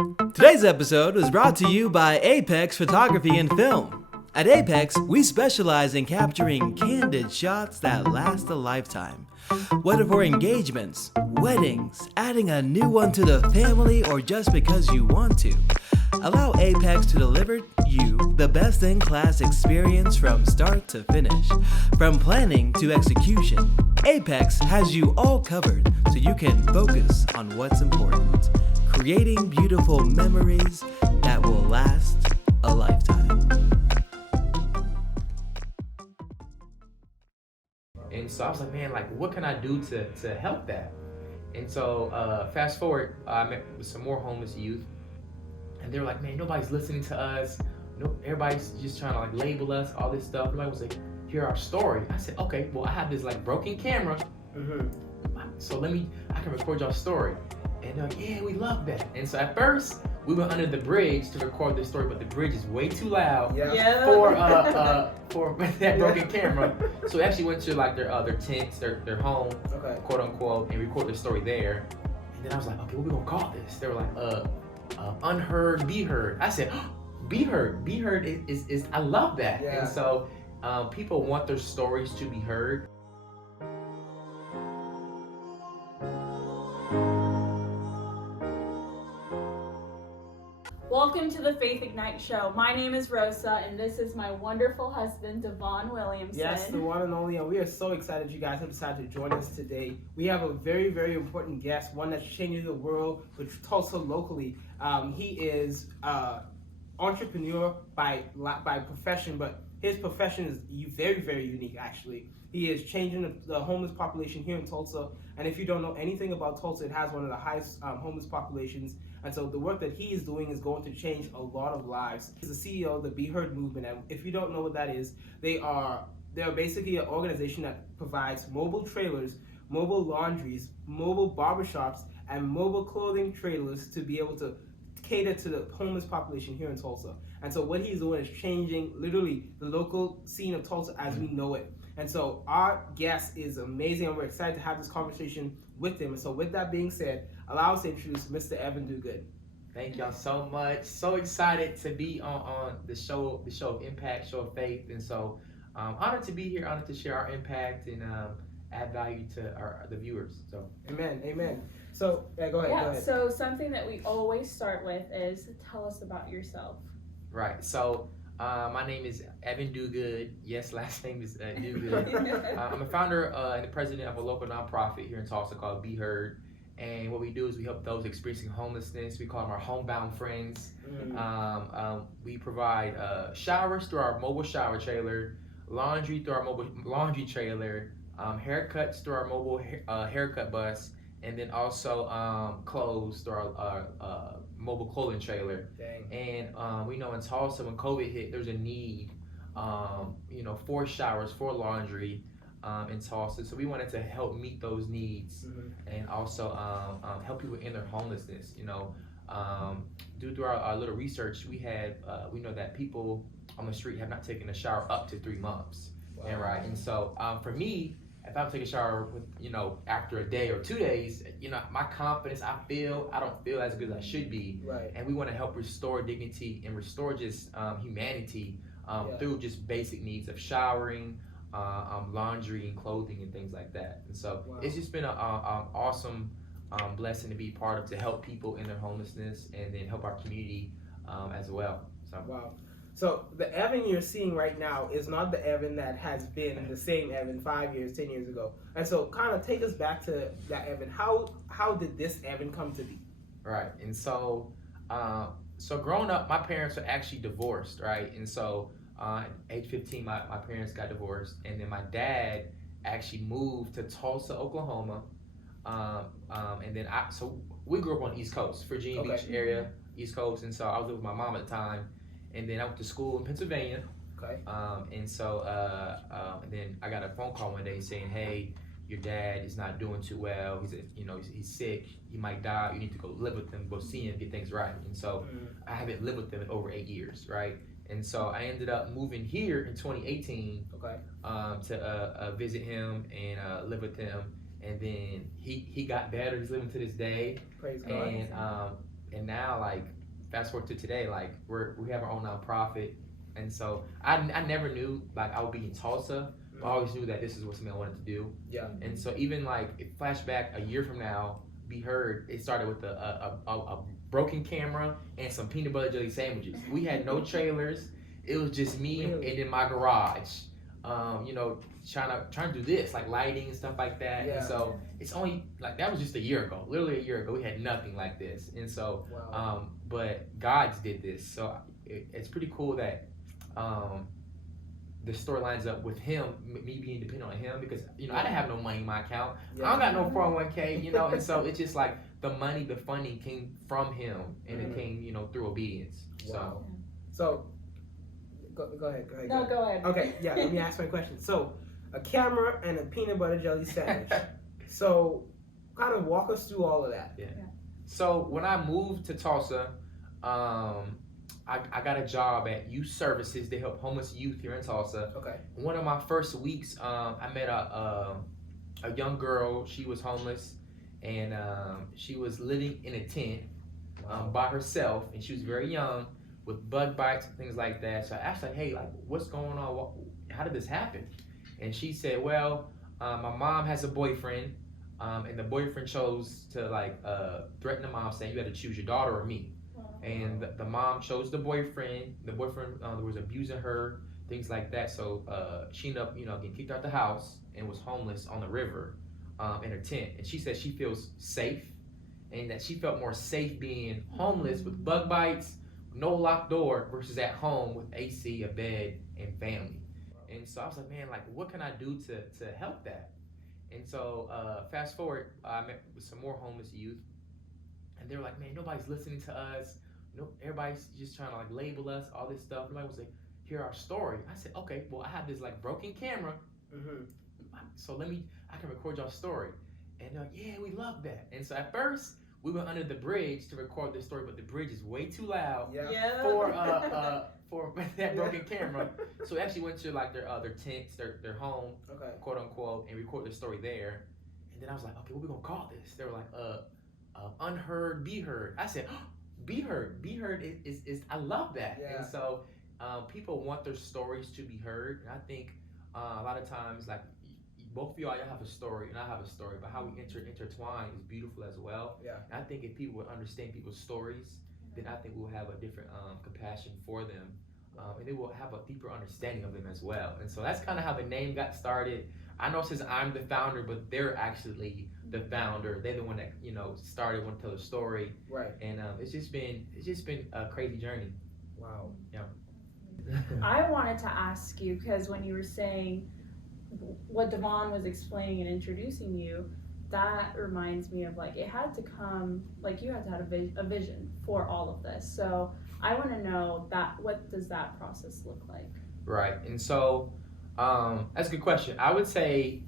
Today's episode was brought to you by Apex Photography and Film. At Apex, we specialize in capturing candid shots that last a lifetime. Whether for engagements, weddings, adding a new one to the family, or just because you want to, allow Apex to deliver you the best-in-class experience from start to finish. From planning to execution, Apex has you all covered so you can focus on what's important. Creating beautiful memories that will last a lifetime. And so I was like, man, like, what can I do to help that? And so fast forward, I met with some more homeless youth, and they were like, man, nobody's listening to us. No, everybody's just trying to like label us, all this stuff. Nobody was like, hear our story. I said, okay, well, I have this like broken camera, so I can record your story. And they're like, yeah, we love that. And so at first, we went under the bridge to record this story, but the bridge is way too loud for that broken camera. So we actually went to like their tents, their home, quote unquote, and record the story there. And then I was like, okay, what we gonna call this? They were like, unheard, BeHeard. I said, BeHeard. BeHeard is I love that. Yeah. And so people want their stories to be heard. Welcome to the Faith Ignite Show. My name is Rosa, and this is my wonderful husband, Devon Williamson. Yes, the one and only, and we are so excited you guys have decided to join us today. We have a very, very important guest, one that's changing the world with Tulsa locally. He is entrepreneur by profession, but his profession is very, very unique, actually. He is changing the homeless population here in Tulsa, and if you don't know anything about Tulsa, it has one of the highest homeless populations. And so the work that he is doing is going to change a lot of lives. He's the CEO of the BeHeard Movement, and if you don't know what that is, they're basically an organization that provides mobile trailers, mobile laundries, mobile barbershops, and mobile clothing trailers to be able to cater to the homeless population here in Tulsa. And so what he's doing is changing literally the local scene of Tulsa as we know it. And so our guest is amazing, and we're excited to have this conversation with him. And so with that being said, allow us to introduce Mr. Evan Dougoud. Thank y'all so much. So excited to be on the show of impact, show of faith. And so honored to be here, honored to share our impact and add value to the viewers. So Amen. So go ahead. So something that we always start with is tell us about yourself. Right. So my name is Evan Dougoud. Yes, last name is Dougoud. I'm a founder and the president of a local nonprofit here in Tulsa called BeHeard. And what we do is we help those experiencing homelessness. We call them our homebound friends. We provide showers through our mobile shower trailer, laundry through our mobile laundry trailer, haircuts through our mobile haircut bus, and then also clothes through our mobile clothing trailer. Dang. And we know in Tulsa when COVID hit, there's a need, for showers, for laundry in Tulsa. So we wanted to help meet those needs and also help people in their homelessness. Due to our little research, we know that people on the street have not taken a shower up to 3 months. Wow. And so for me, if I take a shower after a day or 2 days, my confidence, I don't feel as good as I should be. Right. And we want to help restore dignity and restore just humanity through just basic needs of showering, laundry and clothing and things like that. And so it's just been an awesome blessing to be part of, to help people in their homelessness and then help our community as well. So. Wow. So the Evan you're seeing right now is not the Evan that has been the same Evan 5 years, 10 years ago. And so kind of take us back to that Evan. How did this Evan come to be? Right. And so growing up, my parents were actually divorced, right? And so at age 15, my parents got divorced, and then my dad actually moved to Tulsa, Oklahoma. And then we grew up on the East Coast, Virginia Beach area, East Coast. And so I was living with my mom at the time. And then I went to school in Pennsylvania. Okay. And then I got a phone call one day saying, hey, your dad is not doing too well. He's sick. He might die. You need to go live with him, go see him, get things right. And so I haven't lived with them in over 8 years, right? And so I ended up moving here in 2018 to visit him and live with him. And then he got better. He's living to this day. Praise God. And and now like fast forward to today, like we have our own nonprofit, and so I never knew like I would be in Tulsa. I always knew that this is what something I wanted to do. Yeah. And so even like if flashback a year from now, BeHeard, it started with a broken camera and some peanut butter jelly sandwiches. We had no trailers. It was just me and in my garage. You know, trying to do this, like lighting and stuff like that. Yeah. And so it's only like that was just a year ago. Literally a year ago, we had nothing like this. And so Wow. but God's did this. So it's pretty cool that the story lines up with him, me being dependent on him, because you know I didn't have no money in my account. Yeah. I don't got no 401k, you know, and so it's just like the money, the funding came from him, and it came, you know, through obedience. Wow. So go ahead. No, go ahead. Okay, yeah. Let me ask my question. So a camera and a peanut butter jelly sandwich. So kind of walk us through all of that. Yeah. So when I moved to Tulsa, I got a job at youth services to help homeless youth here in Tulsa. Okay. One of my first weeks, I met a young girl. She was homeless, and she was living in a tent by herself, and she was very young with bug bites and things like that. So I asked her, hey, like, what's going on? How did this happen? And she said, well, my mom has a boyfriend, and the boyfriend chose to like threaten the mom, saying you had to choose your daughter or me. And the mom chose the boyfriend. The boyfriend was abusing her, things like that. So she ended up, you know, getting kicked out the house and was homeless on the river in her tent. And she said she feels safe, and that she felt more safe being homeless with bug bites, no locked door, versus at home with AC, a bed, and family. And so I was like, man, like, what can I do to help that? And so fast forward, I met with some more homeless youth, and they were like, man, nobody's listening to us. No, everybody's just trying to like label us, all this stuff. Nobody was like, hear our story. I said, okay, well, I have this like broken camera, so I can record your story. And they're like, yeah, we love that. And so at first, we went under the bridge to record this story, but the bridge is way too loud for that broken camera. So we actually went to like their tents, their home, quote unquote, and record the story there. And then I was like, okay, what we gonna call this? They were like, unheard, BeHeard. I said, oh, BeHeard is I love that. Yeah. And so people want their stories to be heard, and I think a lot of times, like both of y'all have a story and I have a story, but how we intertwine is beautiful as well. Yeah. And I think if people would understand people's stories, then I think we'll have a different compassion for them, and they will have a deeper understanding of them as well. And so that's kind of how the name got started. I know it says I'm the founder, but they're actually the founder. They're the one that, you know, started, want to tell the story. Right. And it's just been a crazy journey. Wow. Yeah. I wanted to ask you, because when you were saying what Devon was explaining and introducing you, that reminds me of like it had to come, like you had to have a vision for all of this. So I want to know that, what does that process look like? Right. And so that's a good question. I would say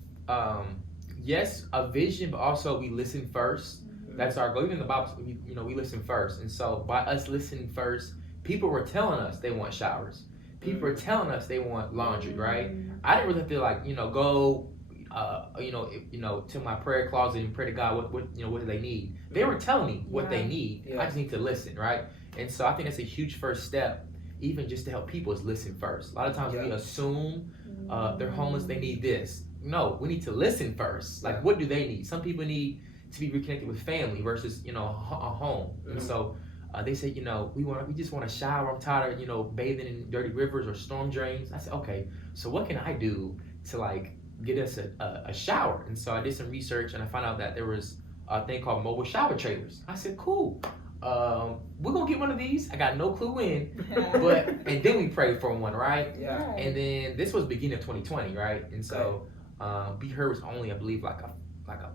yes, a vision, but also we listen first. That's our goal. Even in the Bible, you know, we listen first. And so by us listening first, people were telling us they want showers. People were telling us they want laundry, right? I didn't really have to like, you know, go, to my prayer closet and pray to God what do they need. They were telling me what they need. I just need to listen, right? And so I think that's a huge first step, even just to help people, is listen first. A lot of times we assume they're homeless, they need this. No, we need to listen first. Like, what do they need? Some people need to be reconnected with family versus, you know, a home. And so they say, you know, we just want a shower. I'm tired of, you know, bathing in dirty rivers or storm drains. I said, okay, so what can I do to like get us a shower? And so I did some research and I found out that there was a thing called mobile shower trailers. I said, cool. We're gonna get one of these. I got no clue when, and then we prayed for one, right? Yeah. And then this was beginning of 2020, right? And so BeHeard was only, I believe, like a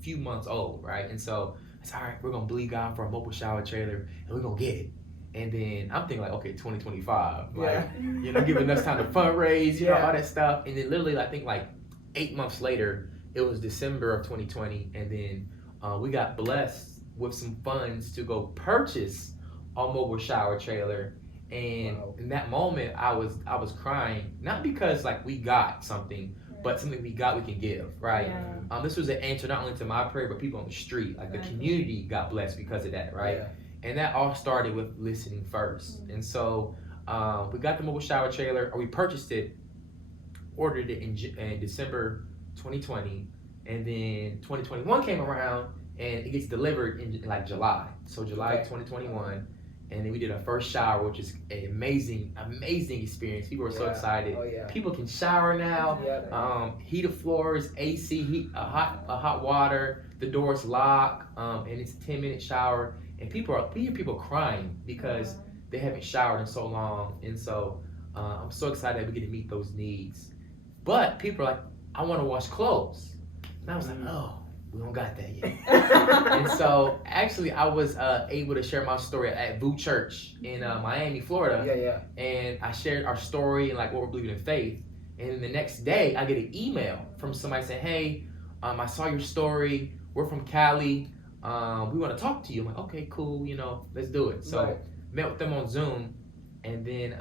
few months old, right? And so I said, all right, we're gonna believe God for a mobile shower trailer, and we're gonna get it. And then I'm thinking like, okay, 2025, like, you know, giving us time to fundraise, you know, all that stuff. And then literally, I think like 8 months later, it was December of 2020, and then we got blessed with some funds to go purchase a mobile shower trailer. And in that moment, I was crying, not because like we got something, but something we got we can give, right? This was an answer not only to my prayer, but people on the street, like the community got blessed because of that, right? And that all started with listening first. And so we got the mobile shower trailer, or we purchased it, ordered it in December 2020, and then 2021 came around and it gets delivered in like July. So July 2021. And then we did our first shower, which is an amazing experience. People were so excited. Oh, yeah. People can shower now. Heated floors, AC, hot water. The doors lock, and it's a 10-minute shower. And we hear people crying because they haven't showered in so long. And so I'm so excited that we get to meet those needs. But people are like, I want to wash clothes. And I was like, oh, we don't got that yet. And so actually I was able to share my story at VU Church in Miami, Florida. And I shared our story and like what we're believing in faith. And then the next day I get an email from somebody saying, hey, I saw your story. We're from Cali. We want to talk to you. I'm like, okay, cool. Let's do it. So met with them on Zoom, and then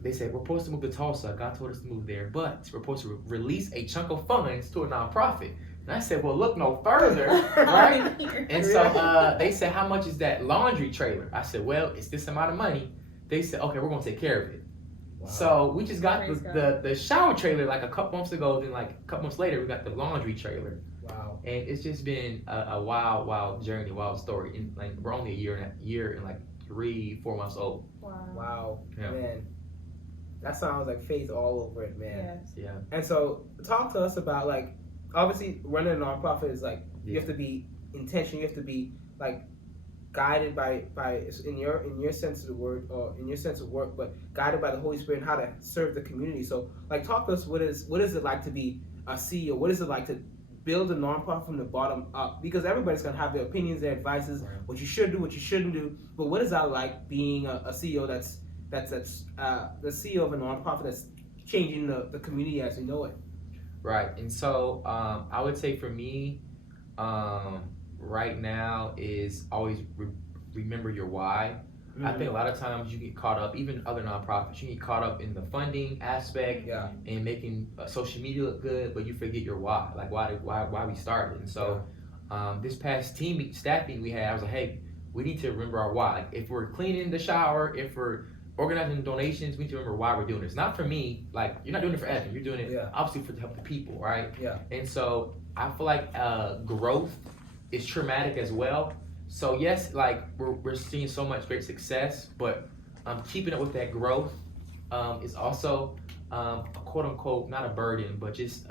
they said, we're supposed to move to Tulsa. God told us to move there, but we're supposed to release a chunk of funds to a nonprofit. And I said, well, look no further, right? And so they said, how much is that laundry trailer? I said, well, it's this amount of money. They said, okay, we're going to take care of it. Wow. So we just got the shower trailer like a couple months ago. Then like a couple months later, we got the laundry trailer. Wow. And it's just been a wild journey, wild story. And like we're only a year and like 3-4 months old. Wow. Yeah. Man. That sounds like faith all over it, man. Yes. Yeah. And so talk to us about like, obviously running a nonprofit is like, you have to be intentional, you have to be like guided by in your sense of the word, or in your sense of work, but guided by the Holy Spirit and how to serve the community. So like talk to us, what is it like to be a CEO? What is it like to build a nonprofit from the bottom up? Because everybody's gonna have their opinions, their advices, what you should do, what you shouldn't do. But what is that like being a CEO that's the CEO of a nonprofit that's changing the community as we know it? Right. And so I would say for me, right now is always remember your why. I think a lot of times you get caught up, even other nonprofits, you get caught up in the funding aspect and making social media look good, but you forget your why, like why we started. And so this past staff meeting we had, I was like, hey, we need to remember our why. Like if we're cleaning the shower, if we're organizing donations, we need to remember why we're doing this. Not for me, like you're not doing it for Evan, you're doing it obviously to help the people, right? Yeah. And so I feel like growth is traumatic as well. So yes, like we're seeing so much great success, but keeping up with that growth is also a quote unquote, not a burden, but just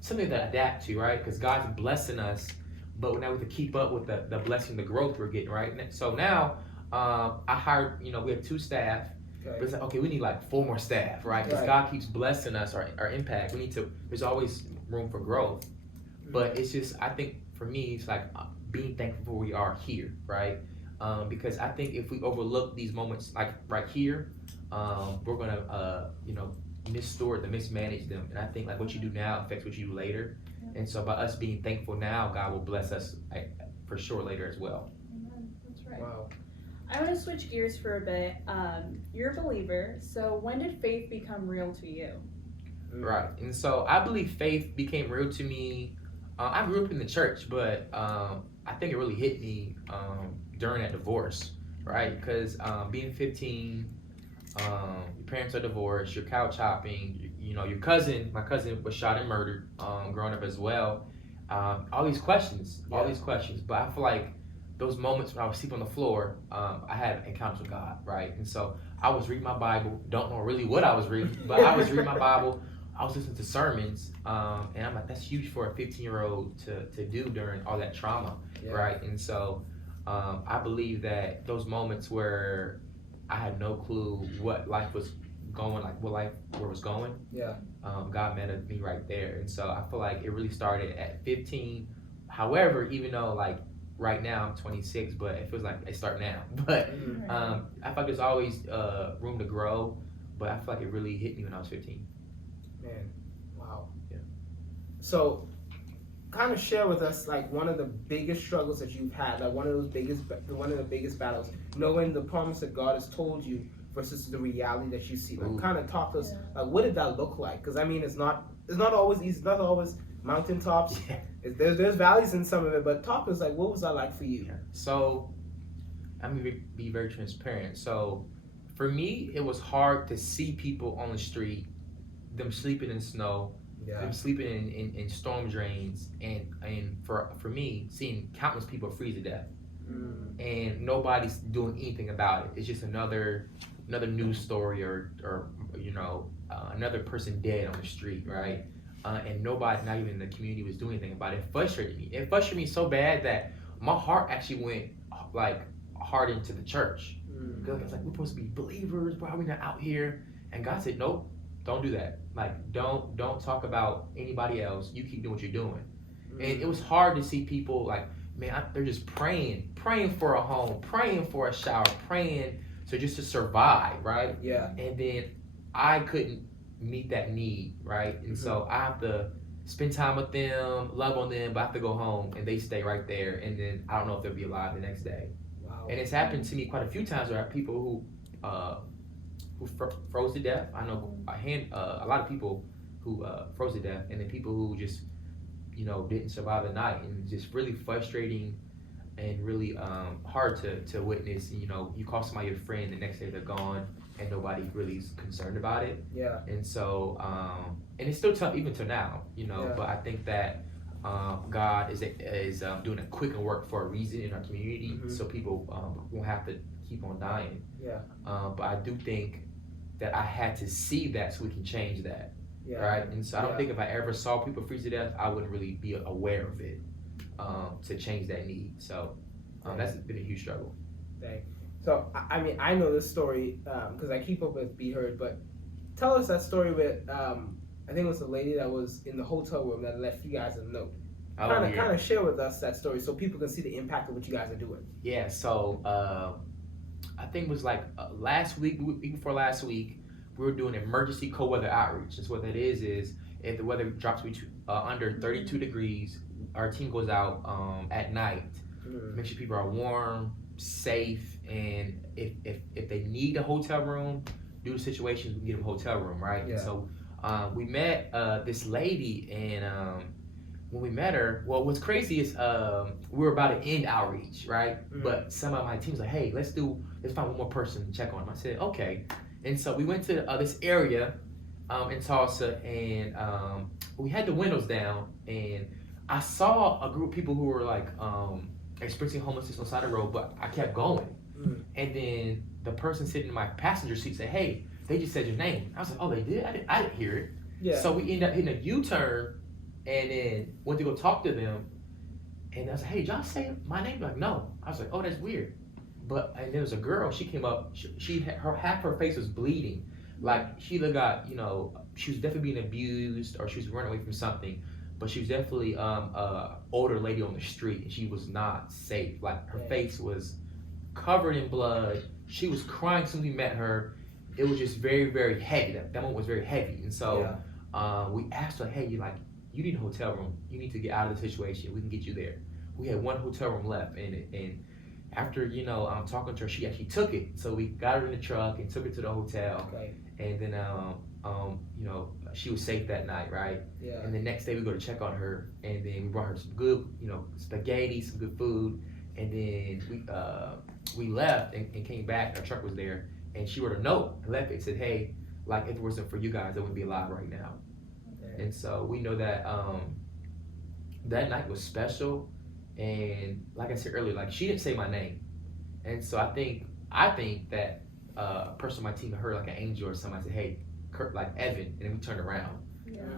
something to adapt to, right? Because God's blessing us, but now we have to keep up with the blessing, the growth we're getting, right? So now I hired, we have 2 staff. But it's like, okay, we need like 4 more staff, right? Because God keeps blessing us, our impact. There's always room for growth. But it's just, I think for me, it's like being thankful for where we are here, right? Because I think if we overlook these moments like right here, we're gonna, mismanage them. And I think like what you do now affects what you do later. And so by us being thankful now, God will bless us for sure later as well. Amen. That's right. Wow. I want to switch gears for a bit. You're a believer, so when did faith become real to you? Right, and so I believe faith became real to me. I grew up in the church, but I think it really hit me during that divorce, right? Because being 15, your parents are divorced, you're couch hopping, my cousin was shot and murdered growing up as well. All these questions, but I feel like those moments when I was sleeping on the floor, I had encounters with God, right? And so I was reading my Bible, don't know really what I was reading, but I was reading my Bible, I was listening to sermons, and I'm like, that's huge for a 15-year-old to do during all that trauma, right? And so I believe that those moments where I had no clue what life was going, like where it was going, God met me right there. And so I feel like it really started at 15. However, even though like right now I'm 26, but it feels like it start now. But I feel like there's always room to grow, but I feel like it really hit me when I was 15. Man, wow. Yeah. So, kind of share with us like one of the biggest struggles that you've had, like one of the biggest battles, knowing the promise that God has told you versus the reality that you see. Like, kind of talk to us, like what did that look like? Because I mean, it's not always easy, it's not always mountaintops. There's valleys in some of it, but talk to us like what was that like for you? So I'm gonna be very transparent. So for me, it was hard to see people on the street, them sleeping in snow, them sleeping in storm drains, and for me, seeing countless people freeze to death, and nobody's doing anything about it. It's just another news story or another person dead on the street, right? And nobody, not even the community, was doing anything about it. It frustrated me. It frustrated me so bad that my heart actually went like hard into the church. Because it's like, we're supposed to be believers, why are we not out here? And God said, nope, don't do that. Like, don't talk about anybody else. You keep doing what you're doing. And it was hard to see people like, man, they're just praying for a home, praying for a shower, praying just to survive, right? Yeah. And then I couldn't meet that need, right? And so I have to spend time with them, love on them, but I have to go home and they stay right there. And then I don't know if they'll be alive the next day. Wow. And it's happened to me quite a few times where I have people who froze to death. I know a lot of people who froze to death, and then people who just didn't survive the night, and just really frustrating and really hard to witness. You call somebody your friend, the next day they're gone, and nobody really is concerned about it. Yeah. And so, and it's still tough even to now, but I think that God is doing a quicker work for a reason in our community, so people won't have to keep on dying. Yeah. But I do think that I had to see that so we can change that. Yeah. Right? And so I don't think if I ever saw people freeze to death, I wouldn't really be aware of it to change that need. So that's been a huge struggle. Dang. So, I mean, I know this story because I keep up with BeHeard, but tell us that story with, I think it was the lady that was in the hotel room that left you guys a note. Kind of share with us that story so people can see the impact of what you guys are doing. Yeah, so I think it was like last week, week before last week, we were doing emergency cold weather outreach. And so what that is if the weather drops under 32 degrees, our team goes out at night, make sure people are warm, safe, and if they need a hotel room, due to situations, we can get them a hotel room, right? Yeah. And so we met this lady, and when we met her, well, what's crazy is we were about to end outreach, right? But some of my team's like, hey, let's find one more person to check on them. I said, okay. And so we went to this area in Tulsa, and we had the windows down, and I saw a group of people who were like experiencing homelessness on the side of the road, but I kept going. And then the person sitting in my passenger seat said, hey, they just said your name. I was like, oh, they did? I didn't hear it. Yeah. So we ended up hitting a U-turn and then went to go talk to them. And I was like, hey, did y'all say my name? Like, no. I was like, oh, that's weird. And there was a girl, she came up, she had half her face was bleeding. Like, she looked got, she was definitely being abused or she was running away from something. But she was definitely older lady on the street, and she was not safe. Like, her face was covered in blood. She was crying since we met her. It was just very, very heavy. That moment was very heavy. And so we asked her, hey, you need a hotel room. You need to get out of the situation. We can get you there. We had one hotel room left, and after talking to her, she actually took it. So we got her in the truck and took her to the hotel. Okay. And then she was safe that night, right? Yeah. And the next day we go to check on her, and then we brought her some good, spaghetti, some good food, and then we left and came back. Our truck was there, and she wrote a note and left it. It said, hey, like, if it wasn't for you guys, I wouldn't be alive right now. Okay. And so we know that that night was special, and like I said earlier, like, she didn't say my name, and so I think that a person on my team heard like an angel or somebody said, hey, Kurt, like Evan, and then we turned around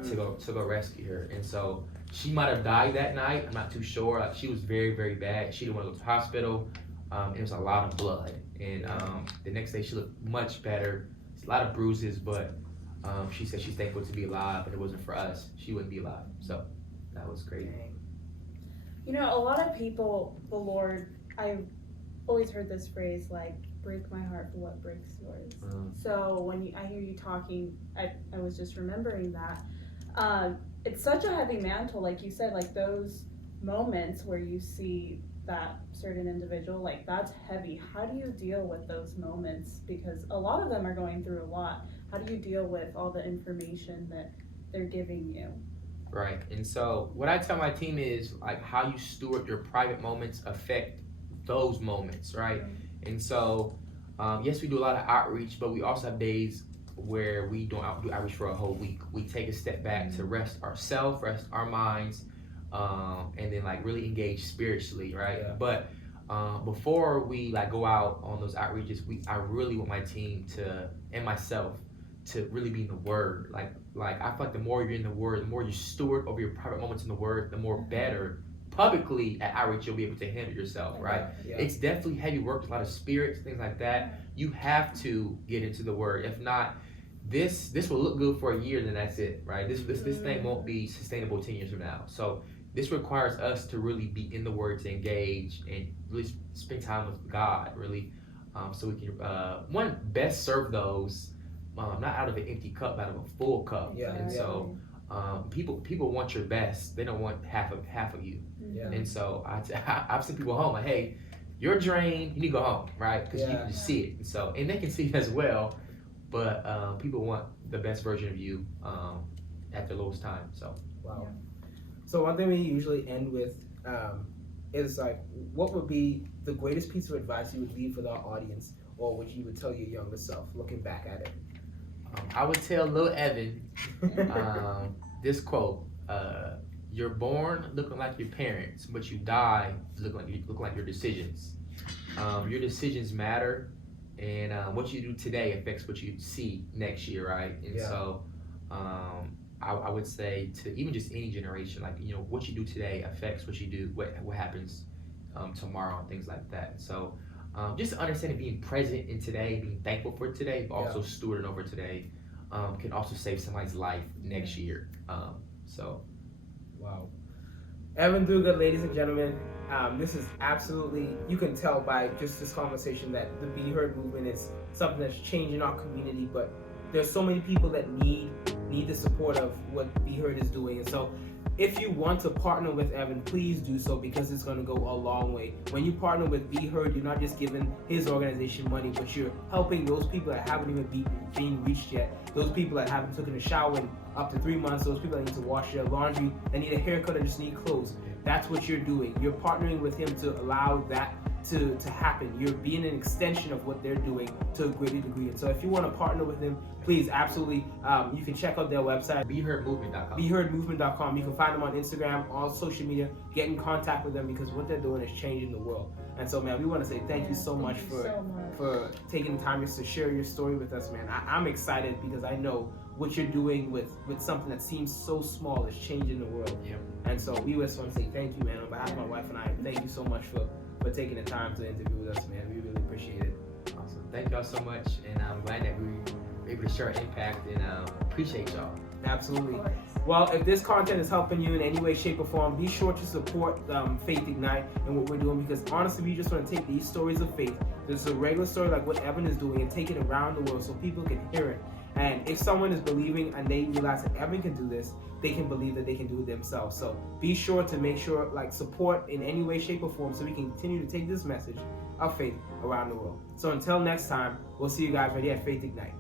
to go rescue her. And so she might have died that night. I'm not too sure. Like, she was very, very bad. She didn't want to go to the hospital. It was a lot of blood. And the next day she looked much better. A lot of bruises, but she said she's thankful to be alive. But it wasn't for us, she wouldn't be alive. So that was crazy. A lot of people, the Lord, I've always heard this phrase, like, break my heart for what breaks yours. So when I hear you talking, I was just remembering that. It's such a heavy mantle, like you said, like those moments where you see that certain individual, like, that's heavy. How do you deal with those moments? Because a lot of them are going through a lot. How do you deal with all the information that they're giving you? Right. And so what I tell my team is, like, how you steward your private moments affect those moments, right? And so, yes, we do a lot of outreach, but we also have days where we don't do outreach for a whole week. We take a step back to rest ourselves, rest our minds, and then like really engage spiritually, right? Yeah. But before we like go out on those outreaches, I really want my team to and myself to really be in the Word. Like I feel like the more you're in the Word, the more you steward over your private moments in the Word, the more better publicly at outreach you'll be able to handle yourself, right? Yeah. It's definitely heavy work, a lot of spirits, things like that. You have to get into the Word. If not, this will look good for a year, then that's it, right? This thing won't be sustainable 10 years from now. So this requires us to really be in the Word, to engage and really spend time with God, really, so we can best serve those not out of an empty cup, but out of a full cup. Yeah. And so people want your best. They don't want half of you. Yeah. And so I've seen people home like, hey, you're drained, you need to go home, right? Because you can just see it. And they can see it as well, but people want the best version of you at their lowest time. So wow. So one thing we usually end with is like, what would be the greatest piece of advice you would leave with our audience, or what you would tell your younger self looking back at it? I would tell little Evan this quote: "You're born looking like your parents, but you die looking like your decisions. Your decisions matter, and what you do today affects what you see next year, right? And so, I would say to even just any generation, like what you do today affects what you do, what happens tomorrow, and things like that. So." Just understanding being present in today, being thankful for today, but also stewarding over today can also save somebody's life next year. Wow. Evan Dougoud, ladies and gentlemen, this is absolutely, you can tell by just this conversation that the BeHeard movement is something that's changing our community, but there's so many people that need the support of what BeHeard is doing. And so if you want to partner with Evan, please do so, because it's going to go a long way. When you partner with BeHeard, you're not just giving his organization money, but you're helping those people that haven't even being reached yet. Those people that haven't taken a shower in up to 3 months. Those people that need to wash their laundry, that need a haircut, or just need clothes. That's what you're doing. You're partnering with him to allow that to happen. You're being an extension of what they're doing to a greater degree. And so if you want to partner with them, please, absolutely, you can check out their website, BeHeardMovement.com. BeHeardMovement.com. You can find them on Instagram, all social media. Get in contact with them, because what they're doing is changing the world. And so, man, we want to say thank you so much for taking the time just to share your story with us, man. I'm excited, because I know what you're doing with something that seems so small is changing the world. Yeah. And so we just want to say thank you, man. On behalf of my wife and I, thank you so much for taking the time to interview with us, man. We really appreciate it. Awesome. Thank y'all so much, and I'm glad that we were able to share our impact, and appreciate y'all. Absolutely. Well, if this content is helping you in any way, shape, or form, be sure to support Faith Ignite and what we're doing, because honestly, we just want to take these stories of faith, this is a regular story like what Evan is doing, and take it around the world so people can hear it. And if someone is believing and they realize that Evan can do this, they can believe that they can do it themselves. So be sure to make sure, support in any way, shape, or form, so we can continue to take this message of faith around the world. So until next time, we'll see you guys right here at Faith Ignite.